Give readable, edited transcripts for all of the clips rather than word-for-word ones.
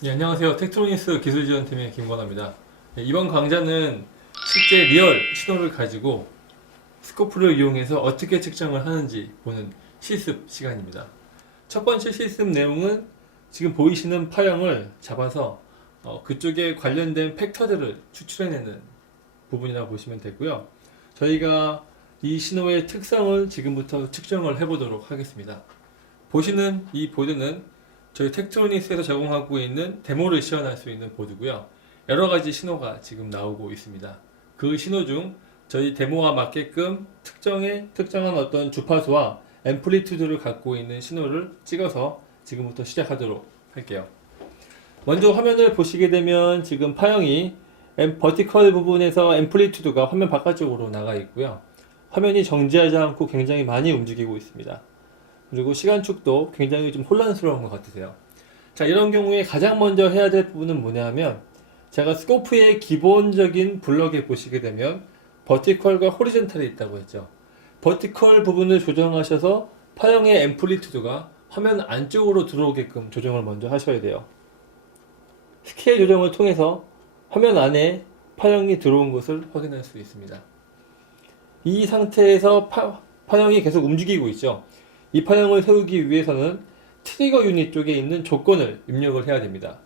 네, 안녕하세요. 텍트로니스 기술지원팀의 김건아입니다. 네, 이번 강좌는 실제 리얼 신호를 가지고 스코프를 이용해서 어떻게 측정을 하는지 보는 실습 시간입니다. 첫 번째 실습 내용은 지금 보이시는 파형을 잡아서 그쪽에 관련된 팩터들을 추출해내는 부분이라고 보시면 되고요. 저희가 이 신호의 특성을 지금부터 측정을 해보도록 하겠습니다. 보시는 이 보드는 저희 텍트로닉스에서 제공하고 있는 데모를 시연할 수 있는 보드고요. 여러 가지 신호가 지금 나오고 있습니다. 그 신호 중 저희 데모와 맞게끔 특정한 어떤 주파수와 앰플리튜드를 갖고 있는 신호를 찍어서 지금부터 시작하도록 할게요. 먼저 화면을 보시게 되면 지금 파형이 버티컬 부분에서 앰플리튜드가 화면 바깥쪽으로 나가 있고요. 화면이 정지하지 않고 굉장히 많이 움직이고 있습니다. 그리고 시간축도 굉장히 좀 혼란스러운 것 같으세요. 자, 이런 경우에 가장 먼저 해야 될 부분은 뭐냐면 제가 스코프의 기본적인 블럭에 보시게 되면 버티컬과 호리젠탈이 있다고 했죠. 버티컬 부분을 조정하셔서 파형의 앰플리튜드가 화면 안쪽으로 들어오게끔 조정을 먼저 하셔야 돼요. 스케일 조정을 통해서 화면 안에 파형이 들어온 것을 확인할 수 있습니다. 이 상태에서 파형이 계속 움직이고 있죠. 이 파형을 세우기 위해서는 트리거 유닛 쪽에 있는 조건을 입력을 해야 됩니다.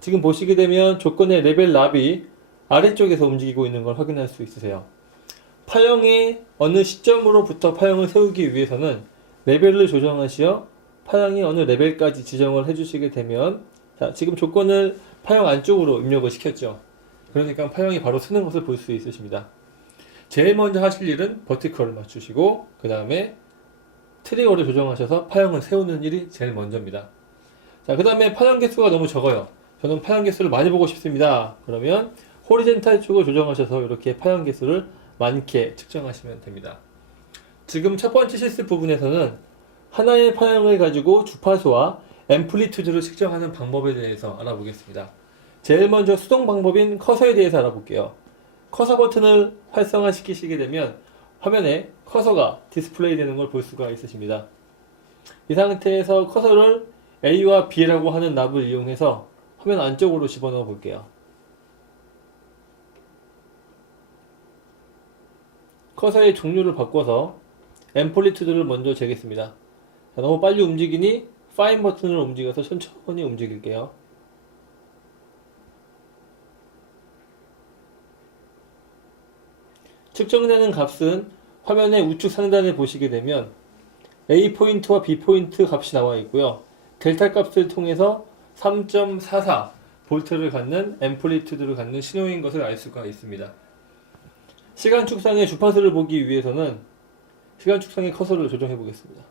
지금 보시게 되면 조건의 레벨 납이 아래쪽에서 움직이고 있는 걸 확인할 수 있으세요. 파형의 어느 시점으로부터 파형을 세우기 위해서는 레벨을 조정하시어 파형이 어느 레벨까지 지정을 해주시게 되면, 자, 지금 조건을 파형 안쪽으로 입력을 시켰죠. 그러니까 파형이 바로 쓰는 것을 볼 수 있으십니다. 제일 먼저 하실 일은 버티컬을 맞추시고 그 다음에 트리거를 조정하셔서 파형을 세우는 일이 제일 먼저입니다. 자, 그 다음에 파형 개수가 너무 적어요. 저는 파형 개수를 많이 보고 싶습니다. 그러면 호리젠탈 쪽을 조정하셔서 이렇게 파형 개수를 많게 측정하시면 됩니다. 지금 첫 번째 실습 부분에서는 하나의 파형을 가지고 주파수와 앰플리튜드를 측정하는 방법에 대해서 알아보겠습니다. 제일 먼저 수동 방법인 커서에 대해서 알아볼게요. 커서 버튼을 활성화시키시게 되면 화면에 커서가 디스플레이 되는 걸 볼 수가 있으십니다. 이 상태에서 커서를 A와 B라고 하는 납을 이용해서 화면 안쪽으로 집어넣어 볼게요. 커서의 종류를 바꿔서 앰플리튜드를 먼저 재겠습니다. 자, 너무 빨리 움직이니 파인 버튼을 움직여서 천천히 움직일게요. 측정되는 값은 화면의 우측 상단에 보시게 되면 A 포인트와 B 포인트 값이 나와 있고요. 델타 값을 통해서 3.44 볼트를 갖는 앰플리튜드를 갖는 신호인 것을 알 수가 있습니다. 시간 축상의 주파수를 보기 위해서는 시간 축상의 커서를 조정해 보겠습니다.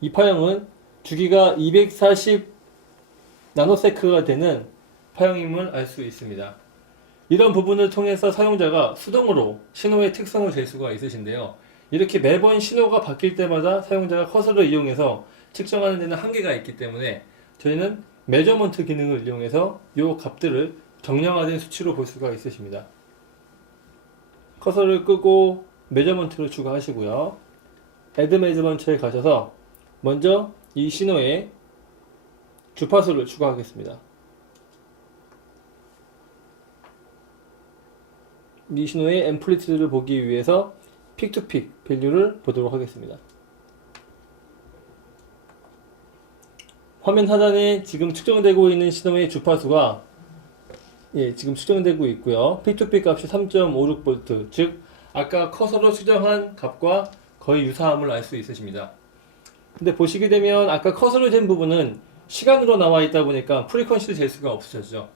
이 파형은 주기가 240 나노세크가 되는 파형임을 알 수 있습니다. 이런 부분을 통해서 사용자가 수동으로 신호의 특성을 잴 수가 있으신데요. 이렇게 매번 신호가 바뀔 때마다 사용자가 커서를 이용해서 측정하는 데는 한계가 있기 때문에 저희는 메저먼트 기능을 이용해서 이 값들을 정량화된 수치로 볼 수가 있으십니다. 커서를 끄고 메저먼트를 추가하시고요. 애드 메저먼트에 가셔서 먼저 이 신호에 주파수를 추가하겠습니다. 이 신호의 앰플리튜드를 보기 위해서 픽투픽 밸류를 보도록 하겠습니다. 화면 하단에 지금 측정되고 있는 신호의 주파수가 지금 측정되고 있고요. 픽투픽 값이 3.56V, 즉 아까 커서로 측정한 값과 거의 유사함을 알 수 있으십니다. 근데 보시게 되면 아까 커서로 된 부분은 시간으로 나와 있다 보니까 프리퀀시를 잴 수가 없으셨죠.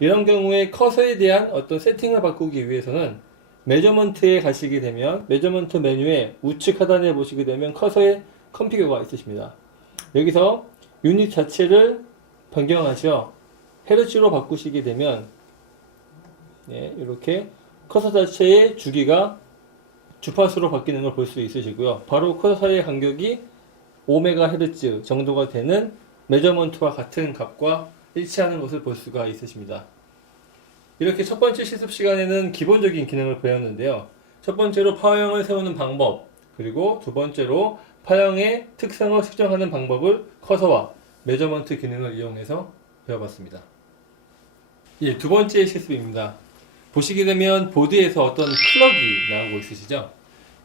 이런 경우에 커서에 대한 어떤 세팅을 바꾸기 위해서는 메저먼트에 가시게 되면 메저먼트 메뉴의 우측 하단에 보시게 되면 커서의 컴피규어가 있으십니다. 여기서 유닛 자체를 변경하셔 헤르츠로 바꾸시게 되면 이렇게 커서 자체의 주기가 주파수로 바뀌는 걸 볼 수 있으시고요. 바로 커서 사이의 간격이 5MHz 정도가 되는 메저먼트와 같은 값과 일치하는 것을 볼 수가 있으십니다. 이렇게 첫 번째 실습 시간에는 기본적인 기능을 배웠는데요. 첫 번째로 파형을 세우는 방법, 그리고 두 번째로 파형의 특성을 측정하는 방법을 커서와 메저먼트 기능을 이용해서 배워봤습니다. 예, 두 번째 실습입니다. 보시게 되면 보드에서 어떤 클럭이 나오고 있으시죠?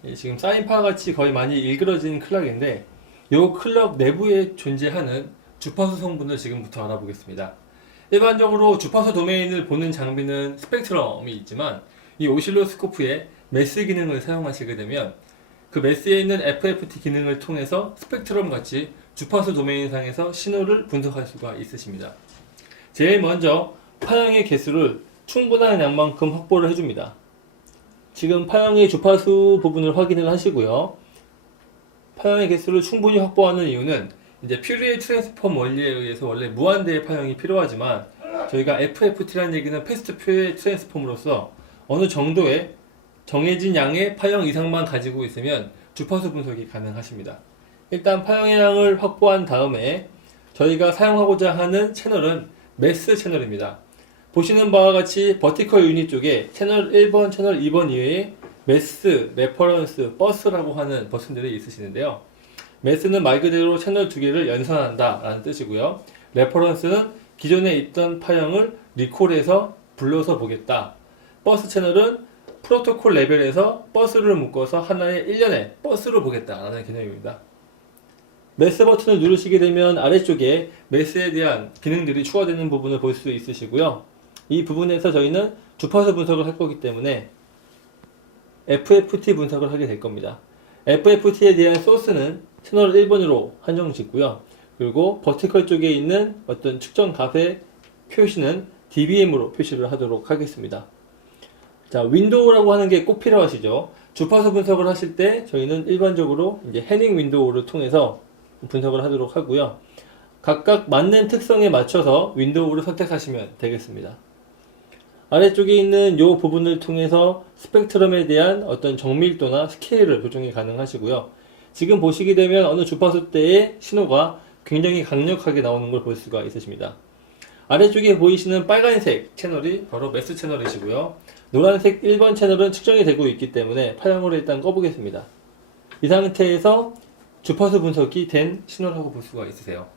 예, 지금 사인파와 같이 거의 많이 일그러진 클럭인데 이 클럭 내부에 존재하는 주파수 성분을 지금부터 알아보겠습니다. 일반적으로 주파수 도메인을 보는 장비는 스펙트럼이 있지만 이 오실로스코프에 매스 기능을 사용하시게 되면 그 매스에 있는 FFT 기능을 통해서 스펙트럼 같이 주파수 도메인상에서 신호를 분석할 수가 있으십니다. 제일 먼저 파형의 개수를 충분한 양만큼 확보를 해줍니다. 지금 파형의 주파수 부분을 확인을 하시고요. 파형의 개수를 충분히 확보하는 이유는 이제 퓨리에 트랜스폼 원리에 의해서 원래 무한대의 파형이 필요하지만 저희가 FFT라는 얘기는 패스트 퓨리에 트랜스폼으로서 어느 정도의 정해진 양의 파형 이상만 가지고 있으면 주파수 분석이 가능하십니다. 일단 파형의 양을 확보한 다음에 저희가 사용하고자 하는 채널은 매스 채널입니다. 보시는 바와 같이 버티컬 유닛 쪽에 채널 1번, 채널 2번 이외에 매스, 레퍼런스, 버스라고 하는 버튼들이 있으시는데요. 매스는 말 그대로 채널 두 개를 연산한다 라는 뜻이고요. 레퍼런스는 기존에 있던 파형을 리콜해서 불러서 보겠다. 버스 채널은 프로토콜 레벨에서 버스를 묶어서 하나의 일련의 버스로 보겠다 라는 개념입니다. 매스 버튼을 누르시게 되면 아래쪽에 매스에 대한 기능들이 추가되는 부분을 볼 수 있으시고요. 이 부분에서 저희는 주파수 분석을 할 거기 때문에 FFT 분석을 하게 될 겁니다. FFT에 대한 소스는 채널 1번으로 한정 짓고요. 그리고 버티컬 쪽에 있는 어떤 측정 값의 표시는 dBm으로 표시를 하도록 하겠습니다. 자, 윈도우라고 하는 게 꼭 필요하시죠. 주파수 분석을 하실 때 저희는 일반적으로 이제 해닝 윈도우를 통해서 분석을 하도록 하고요. 각각 맞는 특성에 맞춰서 윈도우를 선택하시면 되겠습니다. 아래쪽에 있는 이 부분을 통해서 스펙트럼에 대한 어떤 정밀도나 스케일을 조정이 가능하시고요. 지금 보시게 되면 어느 주파수대의 신호가 굉장히 강력하게 나오는 걸 볼 수가 있으십니다. 아래쪽에 보이시는 빨간색 채널이 바로 매스 채널이시고요. 노란색 1번 채널은 측정이 되고 있기 때문에 파형을 일단 꺼보겠습니다. 이 상태에서 주파수 분석이 된 신호라고 볼 수가 있으세요.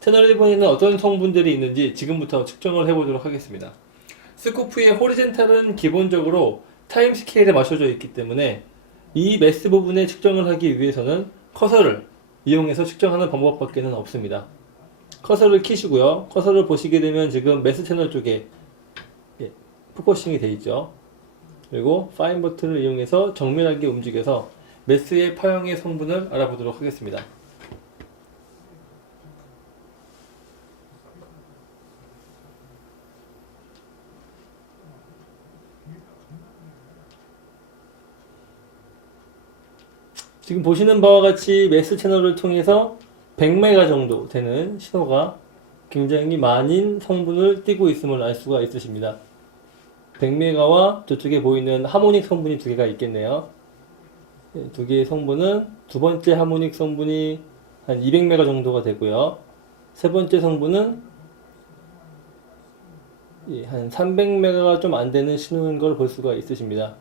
채널 1번에는 어떤 성분들이 있는지 지금부터 측정을 해보도록 하겠습니다. 스코프의 호리젠탈은 기본적으로 타임 스케일에 맞춰져 있기 때문에 이 매스 부분의 측정을 하기 위해서는 커서를 이용해서 측정하는 방법밖에는 없습니다. 커서를 키시고요. 커서를 보시게 되면 지금 매스 채널 쪽에 포커싱이 되어 있죠. 그리고 파인 버튼을 이용해서 정밀하게 움직여서 매스의 파형의 성분을 알아보도록 하겠습니다. 지금 보시는 바와 같이 매스 채널을 통해서 100메가 정도 되는 신호가 굉장히 많은 성분을 띠고 있음을 알 수가 있으십니다. 100메가와 저쪽에 보이는 하모닉 성분이 두 개가 있겠네요. 두 개의 성분은 두 번째 하모닉 성분이 한 200메가 정도가 되고요. 세 번째 성분은 한 300메가가 좀 안 되는 신호인 걸 볼 수가 있으십니다.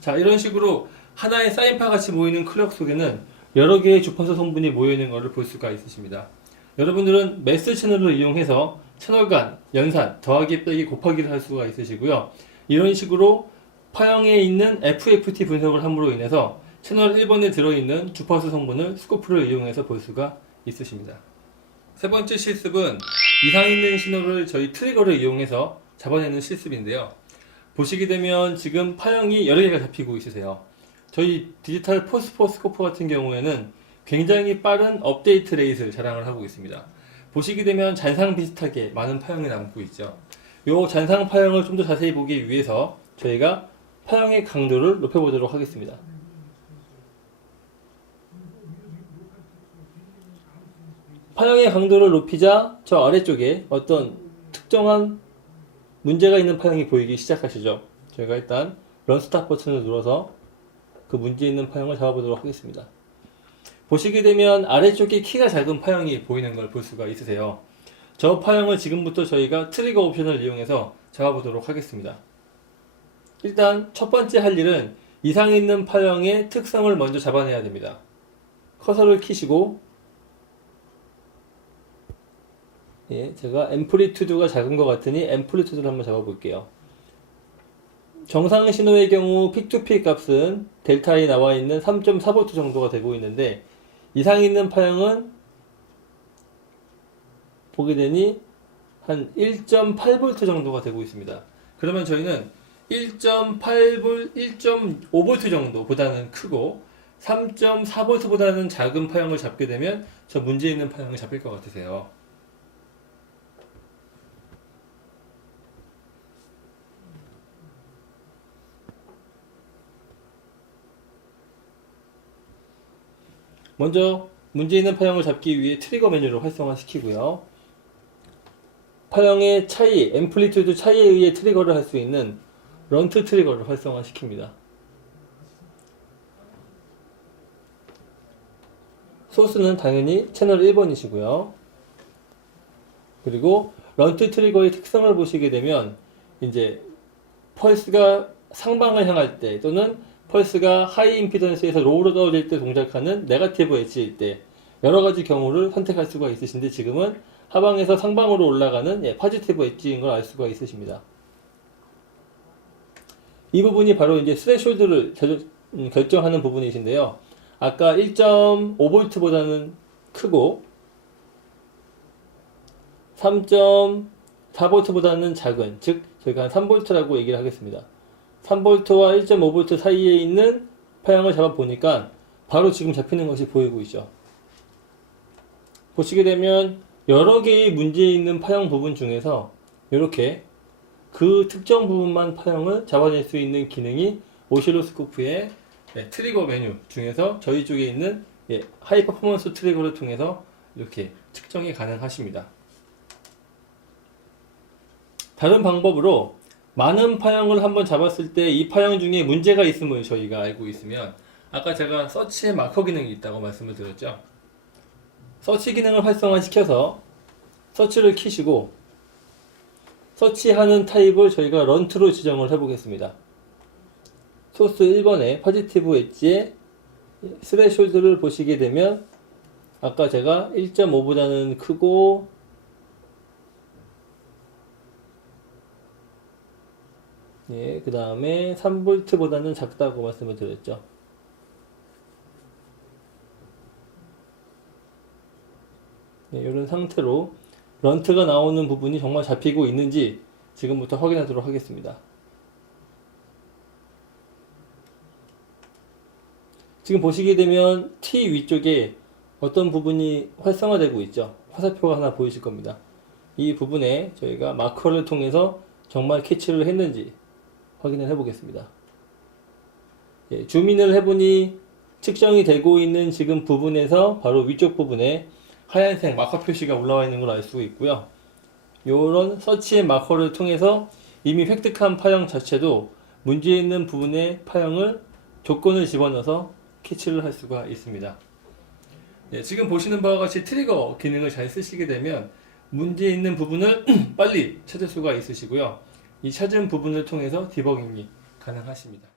자, 이런 식으로 하나의 사인파 같이 모이는 클럭 속에는 여러 개의 주파수 성분이 모여있는 것을 볼 수가 있으십니다. 여러분들은 매스 채널을 이용해서 채널 간 연산, 더하기, 빼기, 곱하기를 할 수가 있으시고요. 이런 식으로 파형에 있는 FFT 분석을 함으로 인해서 채널 1번에 들어있는 주파수 성분을 스코프를 이용해서 볼 수가 있으십니다. 세 번째 실습은 이상 있는 신호를 저희 트리거를 이용해서 잡아내는 실습인데요. 보시게 되면 지금 파형이 여러 개가 잡히고 있으세요. 저희 디지털 포스포 스코프 같은 경우에는 굉장히 빠른 업데이트 레이트를 자랑을 하고 있습니다. 보시게 되면 잔상 비슷하게 많은 파형이 남고 있죠. 이 잔상 파형을 좀 더 자세히 보기 위해서 저희가 파형의 강도를 높여보도록 하겠습니다. 파형의 강도를 높이자 저 아래쪽에 어떤 특정한 문제가 있는 파형이 보이기 시작하시죠. 저희가 일단 런 스탑 버튼을 눌러서 그 문제 있는 파형을 잡아보도록 하겠습니다. 보시게 되면 아래쪽에 키가 작은 파형이 보이는 걸 볼 수가 있으세요. 저 파형을 지금부터 저희가 트리거 옵션을 이용해서 잡아보도록 하겠습니다. 일단 첫 번째 할 일은 이상 있는 파형의 특성을 먼저 잡아내야 됩니다. 커서를 키시고, 제가 앰플리튜드가 작은 것 같으니 앰플리튜드를 한번 잡아볼게요. 정상 신호의 경우 픽투픽 값은 델타에 나와 있는 3.4V 정도가 되고 있는데, 이상 있는 파형은 보게 되니 한 1.8V 정도가 되고 있습니다. 그러면 저희는 1.5V 정도보다는 크고 3.4V보다는 작은 파형을 잡게 되면 저 문제 있는 파형을 잡힐 것 같으세요. 먼저 문제 있는 파형을 잡기 위해 트리거 메뉴를 활성화시키고요. 파형의 차이, 앰플리튜드 차이에 의해 트리거를 할 수 있는 런트 트리거를 활성화시킵니다. 소스는 당연히 채널 1번이시고요. 그리고 런트 트리거의 특성을 보시게 되면 이제 펄스가 상방을 향할 때 또는 펄스가 하이 임피던스에서 로우가 될 때 동작하는 네거티브 엣지일 때 여러가지 경우를 선택할 수가 있으신데, 지금은 하방에서 상방으로 올라가는 파지티브 엣지인 걸 알 수가 있으십니다. 이 부분이 바로 이제 스레숄드를 결정하는 부분이신데요. 아까 1.5V보다는 크고 3.4V보다는 작은, 즉 저희가 한 3V라고 얘기를 하겠습니다. 3V와 1.5V 사이에 있는 파형을 잡아 보니까 바로 지금 잡히는 것이 보이고 있죠. 보시게 되면 여러 개의 문제 있는 파형 부분 중에서 이렇게 그 특정 부분만 파형을 잡아낼 수 있는 기능이 오실로스코프의 트리거 메뉴 중에서 저희 쪽에 있는 하이 퍼포먼스 트리거를 통해서 이렇게 측정이 가능하십니다. 다른 방법으로 많은 파형을 한번 잡았을 때 이 파형 중에 문제가 있음을 저희가 알고 있으면, 아까 제가 서치에 마커 기능이 있다고 말씀을 드렸죠. 서치 기능을 활성화시켜서 서치를 키시고 서치하는 타입을 저희가 런트로 지정을 해보겠습니다. 소스 1번에 포지티브 엣지의 스레숄드를 보시게 되면 아까 제가 1.5보다는 크고 그 다음에 3V보다는 작다고 말씀을 드렸죠. 이런 상태로 런트가 나오는 부분이 정말 잡히고 있는지 지금부터 확인하도록 하겠습니다. 지금 보시게 되면 T 위쪽에 어떤 부분이 활성화되고 있죠. 화살표가 하나 보이실 겁니다. 이 부분에 저희가 마커를 통해서 정말 캐치를 했는지 확인을 해보겠습니다. 줌인을 해보니 측정이 되고 있는 지금 부분에서 바로 위쪽 부분에 하얀색 마커 표시가 올라와 있는 걸 알 수 있고요. 이런 서치의 마커를 통해서 이미 획득한 파형 자체도 문제 있는 부분의 파형을 조건을 집어넣어서 캐치를 할 수가 있습니다. 지금 보시는 바와 같이 트리거 기능을 잘 쓰시게 되면 문제 있는 부분을 빨리 찾을 수가 있으시고요. 이 찾은 부분을 통해서 디버깅이 가능하십니다.